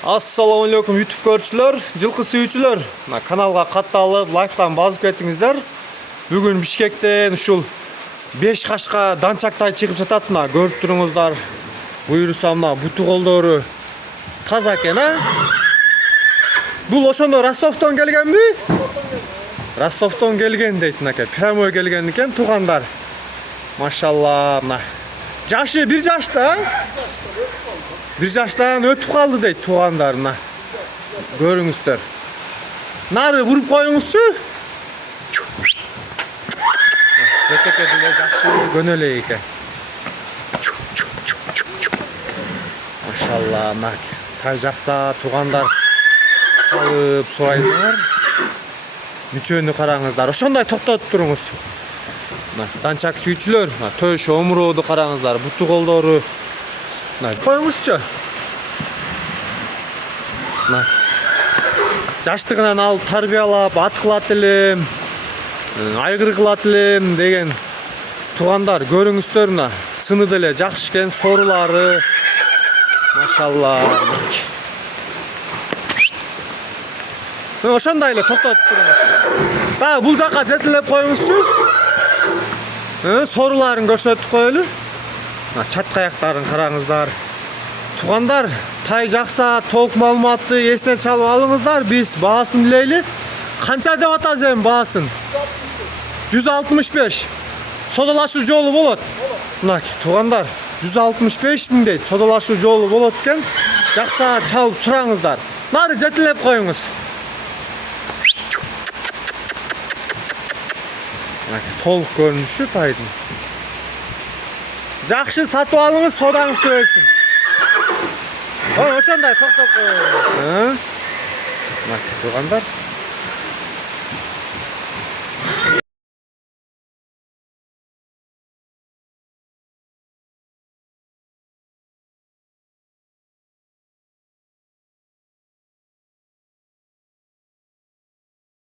Assalamu alaikum YouTube көрчүлөр, жылкы сүйүүчүлөр. Каналга катталып, лайктан басып кеттиңиздер. Бүгүн Бишкектен ушул 5 кашка данчактай чыгып жатат. Көрүп туруңуздар. Буйрусам мына буту колдору таза экен, а? Бул ошондо Ростовдон келгенби? Ростовдон келген дейт мынакей. Прямой келген экен туугандар. Машалла, мына. Жашы 1 жашта. 1 жаштан өтүп калды дейт туугандарына. Көрүңүздөр. Нары буруп коюңузчу. Жетеке деле жакшы көнөлө экен. Машалла, мына тай жакса туугандар чалып сурайдыңар. Мүчөнү караңыздар. Ошондой токтотуп туруңуз. Мына данчак сүйүүчүлөр, төш омурооду караңыздар, буту колдору. Коюңузчу. Жаштыгынан алып тарбиялап, ат кылат элем, айгыр кылат элем деген туугандар көрүңүздөр. Мына сыны деле жакшы экен, сорулары. Машалла. Ошондой эле токтотуп туруңуз. Дагы бул жакка жетелеп коюңузчу. Соруларын көрсөтүп коелу. Чатка аяктарын караңыздар. Туугандар, тай жакса толук маалыматты эсине чалып алыңыздар. Биз баасын билейли. Канча деп атабыз эми баасын? 165. Содалашуу жолу болот. Мына туугандар, 165 миң дейт. Содалашуу жолу болот экен. Жакса чалып сураңыздар. Нары жетелеп коюңуз. Толук көрүнүшү тайдын. Жакшы сатып алыңыз, содаңыз көбөйсүн. Ошондой токтоп коюңуз. Туугандар.